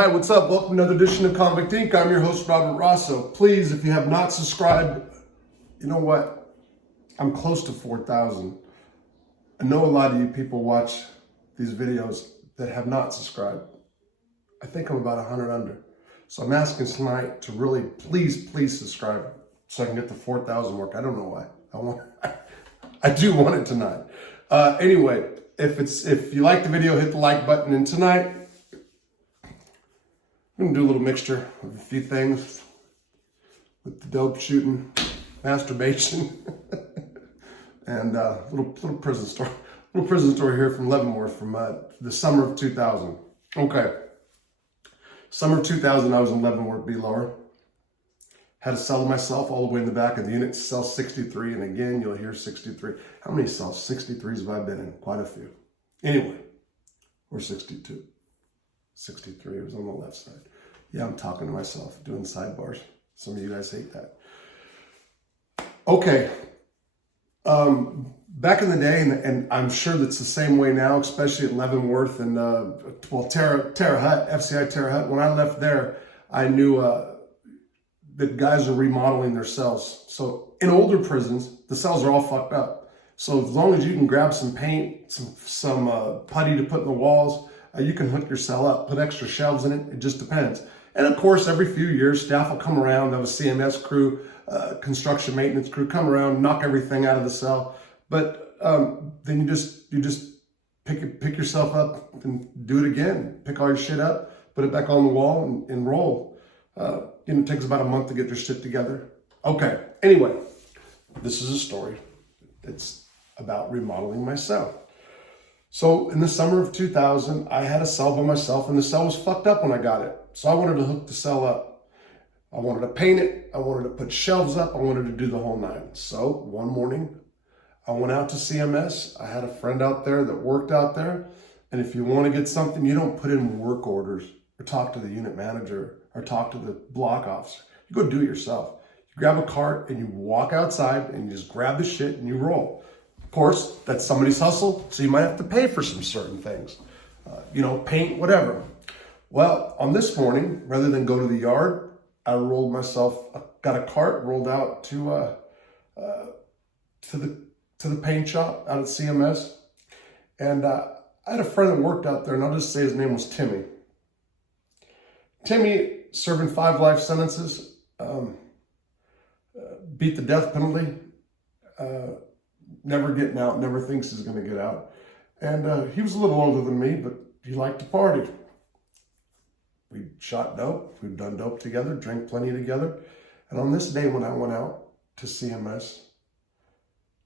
Hi, what's up? Welcome to another edition of Convict Inc. I'm your host, Robert-Rosso. Please, if you have not subscribed, you know what? I'm close to 4,000. I know a lot of you people watch these videos that have not subscribed. I think I'm about 100 under. So I'm asking tonight to really, please subscribe so I can get the 4,000 mark. I don't know why. I do want it tonight. Anyway, if you like the video, hit the like button. And tonight, I'm gonna do a little mixture of a few things with the dope shooting, masturbation, and little prison story. Little prison story here from Leavenworth from the summer of 2000. Okay, summer of 2000, I was in Leavenworth, Lower. Had a cell to myself all the way in the back of the unit, cell 63, and again, you'll hear 63. How many cells? 63s have I been in? Quite a few. Anyway, or 62. 63, it was on the left side. Yeah, I'm talking to myself, doing sidebars. Some of you guys hate that. Okay. Back in the day, and I'm sure that's the same way now, especially at Leavenworth and, Terre Haute, FCI Terre Haute. When I left there, I knew that guys are remodeling their cells. So in older prisons, the cells are all fucked up. So as long as you can grab some paint, some putty to put in the walls, you can hook your cell up, put extra shelves in it. It just depends. And of course, every few years, staff will come around. They'll have a CMS crew, construction maintenance crew, come around, knock everything out of the cell. But then you just pick yourself up and do it again. Pick all your shit up, put it back on the wall, and roll. It takes about a month to get your shit together. Okay. Anyway, this is a story. It's about remodeling my cell. So in the summer of 2000, I had a cell by myself, and the cell was fucked up when I got it. So I wanted to hook the cell up. I wanted to paint it. I wanted to put shelves up. I wanted to do the whole nine. So one morning, I went out to CMS. I had a friend out there that worked out there. And if you want to get something, you don't put in work orders or talk to the unit manager or talk to the block officer. You go do it yourself. You grab a cart and you walk outside and you just grab the shit and you roll. Of course, that's somebody's hustle, so you might have to pay for some certain things. Paint, whatever. Well, on this morning, rather than go to the yard, I got a cart, rolled out to the paint shop out at CMS. And I had a friend that worked out there, and I'll just say his name was Timmy. Timmy, serving 5 life sentences, beat the death penalty, never getting out, never thinks he's going to get out. And he was a little older than me, but he liked to party. We shot dope. We've done dope together, drank plenty together. And on this day when I went out to CMS,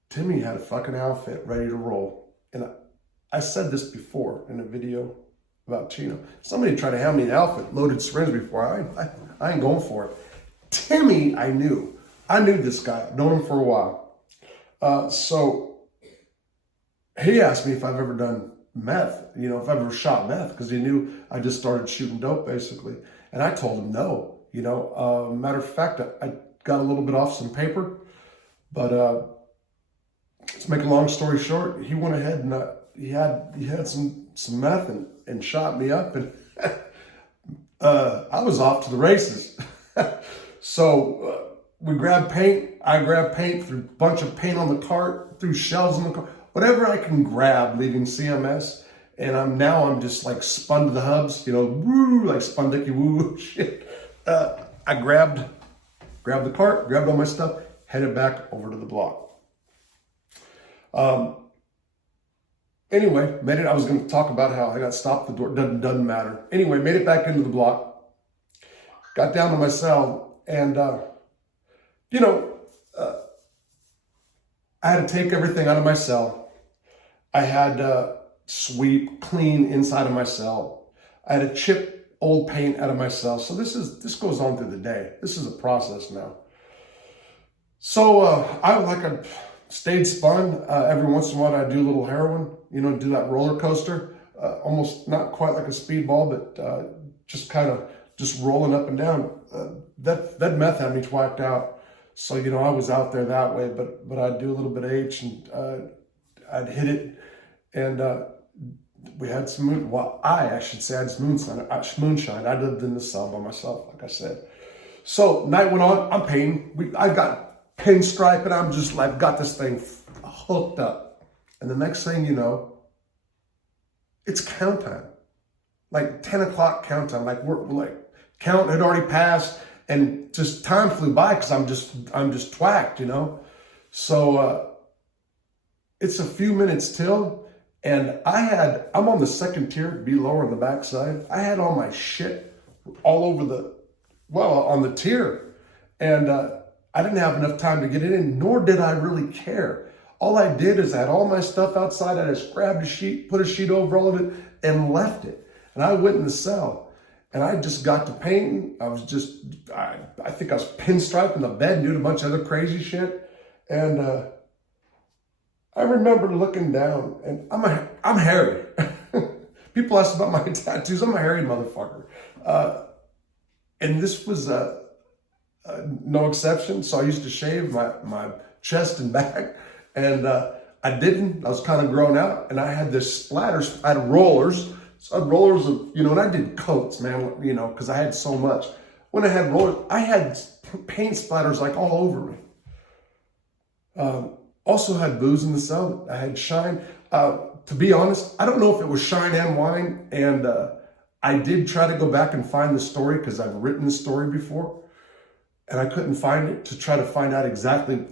Timmy had a fucking outfit ready to roll. And I said this before in a video about Chino. Somebody tried to hand me an outfit, loaded syringe before. I ain't going for it. Timmy, I knew. I knew this guy. I've known him for a while. So he asked me if I've ever done meth, if I've ever shot meth, because he knew I just started shooting dope basically. And I told him no, matter of fact, I got a little bit off some paper, but to make a long story short, he went ahead and he had some meth and shot me up, and I was off to the races. So we grabbed paint. I grabbed paint, threw a bunch of paint on the cart, threw shelves in the cart, whatever I can grab leaving CMS. And I'm just like spun to the hubs, woo, like spun dicky woo shit. I grabbed the cart, grabbed all my stuff, headed back over to the block. Anyway, I was going to talk about how I got stopped at the door. Doesn't matter. Anyway, made it back into the block, got down to my cell, and I had to take everything out of my cell. I had to sweep, clean inside of my cell. I had to chip old paint out of my cell. So this goes on through the day. This is a process now. So I stayed spun. Every once in a while I do a little heroin, do that roller coaster. Almost not quite like a speedball, but just kind of rolling up and down. That meth had me twacked out. So, I was out there that way, but I'd do a little bit of H, and I'd hit it, and we had some moon. Well, I should say I had some moonshine. I lived in the cell by myself, like I said. So night went on. I'm painting. I got pinstripe, and I'm just like got this thing hooked up. And the next thing you know, it's count time, like 10 o'clock count time. Like we're like count had already passed, and just time flew by because I'm just twacked, you know. So it's a few minutes till, and I'm on the second tier, be lower on the backside. I had all my shit all over on the tier, and I didn't have enough time to get it in, nor did I really care. All I did is I had all my stuff outside. I just grabbed a sheet, put a sheet over all of it, and left it. And I went in the cell, and I just got to painting. I think I was pinstriping the bed, doing a bunch of other crazy shit. And I remember looking down, and I'm hairy. People ask about my tattoos. I'm a hairy motherfucker. And this was no exception. So I used to shave my chest and back, and I didn't. I was kind of grown out, and I had this splatters. I had rollers. So I had rollers of, and I did coats, man, because I had so much. When I had rollers, I had paint splatters like all over me. Also had booze in the cell. I had shine. To be honest, I don't know if it was shine and wine. And I did try to go back and find the story because I've written the story before, and I couldn't find it to try to find out exactly,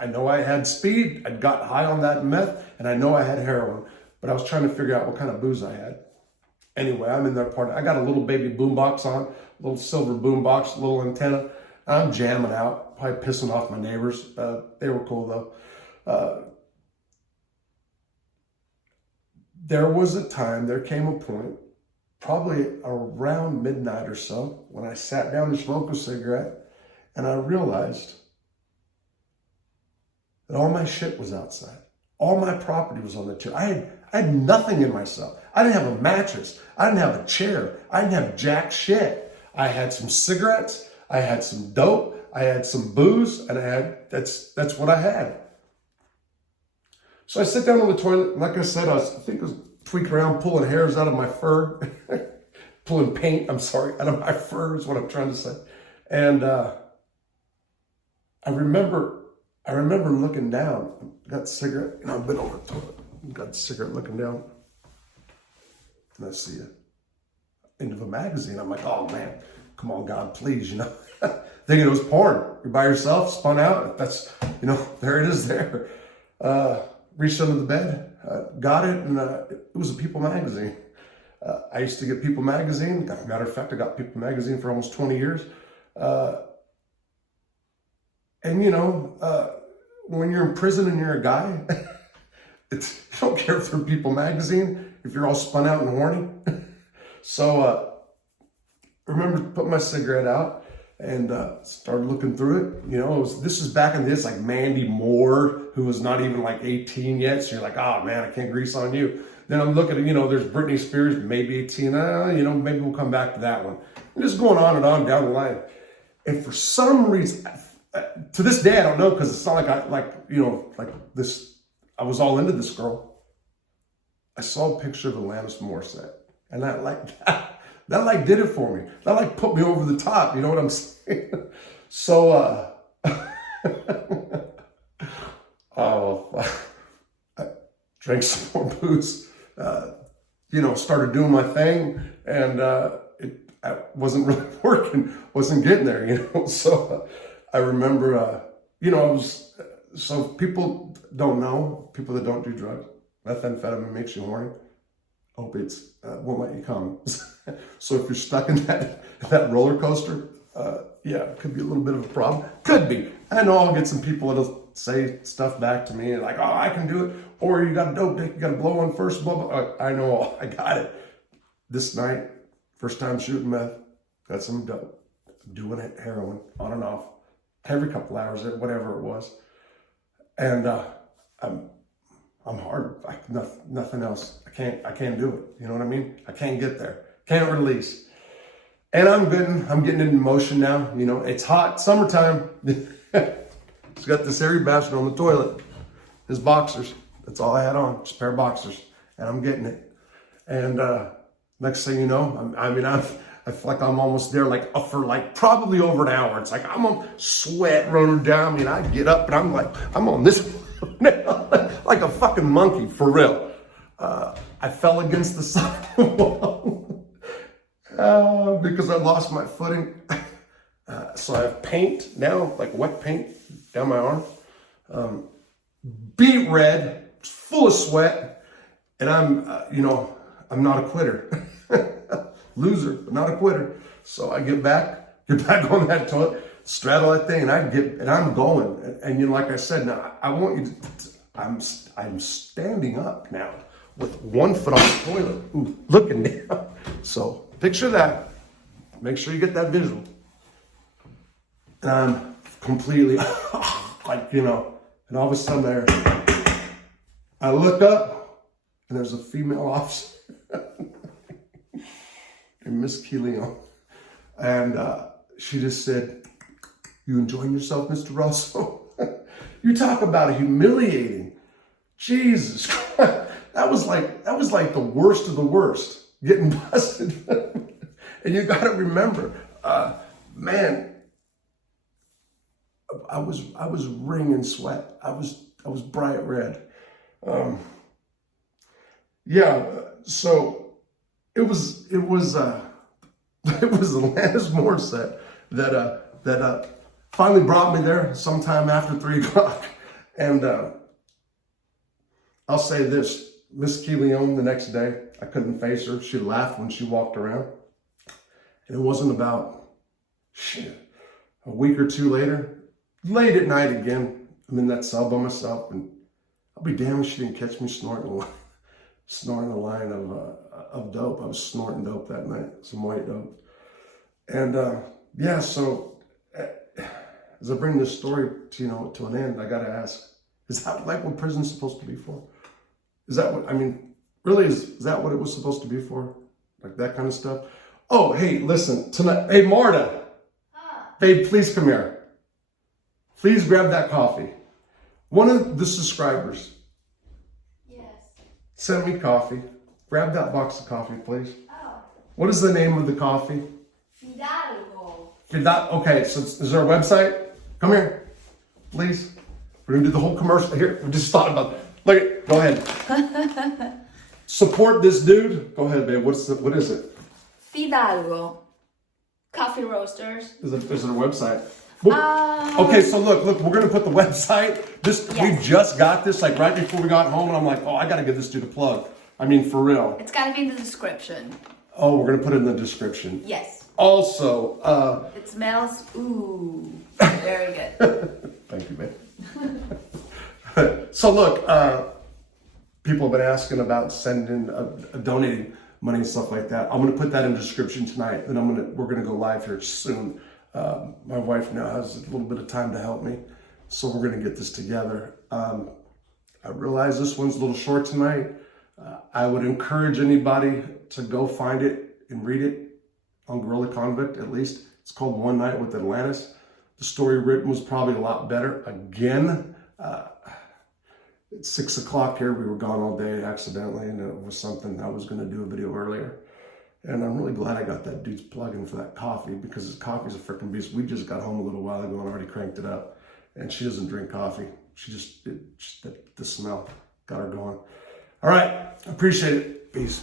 I know I had speed. I got high on that meth, and I know I had heroin, but I was trying to figure out what kind of booze I had. Anyway, I'm in there party. I got a little baby boombox on, a little silver boombox, a little antenna. I'm jamming out, probably pissing off my neighbors. They were cool though. There came a point, probably around midnight or so, when I sat down to smoke a cigarette, and I realized that all my shit was outside. All my property was on the chair. I had nothing in my cell. I didn't have a mattress. I didn't have a chair. I didn't have jack shit. I had some cigarettes. I had some dope. I had some booze, and that's what I had. So I sit down on the toilet, and like I said, I think I was tweaking around, pulling hairs out of my fur, pulling paint, out of my fur is what I'm trying to say. And I remember looking down, got the cigarette, I've been over the toilet, got the cigarette looking down, and I see it. End of a magazine. I'm like, oh man, come on, God, please, Thinking it was porn. You're by yourself, spun out. That's, there it is there. Reached under the bed, got it, and it was a People magazine. I used to get People magazine. Matter of fact, I got People magazine for almost 20 years. And when you're in prison and you're a guy, you don't care if they're People magazine, if you're all spun out and horny. So I remember putting my cigarette out and started looking through it. This is back in this, like Mandy Moore, who was not even like 18 yet. So you're like, oh man, I can't grease on you. Then I'm looking at, there's Britney Spears, maybe 18. Maybe we'll come back to that one. And just going on and on down the line. And for some reason, to this day, I don't know, because it's not like I was all into this girl. I saw a picture of Alanis Morissette, and that did it for me. That put me over the top. You know what I'm saying? So, I drank some more booze, started doing my thing, and I wasn't really working, wasn't getting there, So I remember, so people don't know, people that don't do drugs, methamphetamine makes you horny. Opiates won't let you come. So if you're stuck in that roller coaster, it could be a little bit of a problem. Could be. I know I'll get some people that'll say stuff back to me like, oh, I can do it. Or you got a dope dick, you got to blow one first, blah, blah. I know, I got it. This night, first time shooting meth, got some dope, doing it, heroin, on and off, every couple hours, whatever it was. And I'm hard, nothing else. I can't do it. You know what I mean? I can't get there. Can't release. And I'm getting into motion now. It's hot, summertime. He's got this hairy bastard on the toilet. His boxers. That's all I had on, just a pair of boxers. and I'm getting it. And next thing you know, I feel like I'm almost there, like for like probably over an hour. It's like I'm on sweat running down me, and I get up and I'm like, I'm on this now, like a fucking monkey, for real. I fell against the side of the wall because I lost my footing. So I have paint now, like wet paint down my arm, beet red, full of sweat, and I'm not a quitter. Loser, but not a quitter. So I get back on that toilet, straddle that thing, and I'm going. And like I said, now I want you to, I'm standing up now with one foot on the toilet, looking down. So picture that. Make sure you get that visual. And I'm completely and all of a sudden I look up and there's a female officer. Miss Keeleon, and she just said, "You enjoying yourself, Mr. Rosso?" You talk about humiliating. Jesus Christ, that was like the worst of the worst, getting busted. And you got to remember, man, I was wringing sweat. I was bright red. So. It was Alanis Morissette that finally brought me there sometime after 3 o'clock. And I'll say this, Miss Keeleon, the next day, I couldn't face her. She laughed when she walked around. And it wasn't about, a week or two later, late at night again, I'm in that cell by myself, and I'll be damned if she didn't catch me snorting a line of dope. I was snorting dope that night, some white dope. And so as I bring this story to an end, I gotta ask, is that like what prison's supposed to be for? Is that what, really, is that what it was supposed to be for? Like that kind of stuff? Oh, hey, listen, tonight, hey, Marta, babe, please come here. Please grab that coffee. One of the subscribers sent me coffee. Grab that box of coffee, please. Oh. What is the name of the coffee? Fidalgo. Okay, so is there a website? Come here, please. We're gonna do the whole commercial here. We just thought about it. Look, go ahead. Support this dude. Go ahead, babe. What is it? Fidalgo. Coffee roasters. Is it a website? Okay, so look, we're gonna put the website. We just got this like right before we got home, and I'm like, I gotta give this dude a plug. For real. It's gotta be in the description. Oh, we're gonna put it in the description. Yes. Also, it smells very good. Thank you, babe. So look, people have been asking about sending, donating money and stuff like that. I'm gonna put that in the description tonight, and we're gonna go live here soon. My wife now has a little bit of time to help me, so we're gonna get this together. I realize this one's a little short tonight. I would encourage anybody to go find it and read it on Gorilla Convict, at least. It's called One Night with Alanis. The story written was probably a lot better. Again, it's 6 o'clock here. We were gone all day accidentally, and it was something I was gonna do a video earlier. And I'm really glad I got that dude's plug-in for that coffee, because his coffee's a freaking beast. We just got home a little while ago and already cranked it up. And she doesn't drink coffee. The smell got her going. All right, appreciate it. Peace.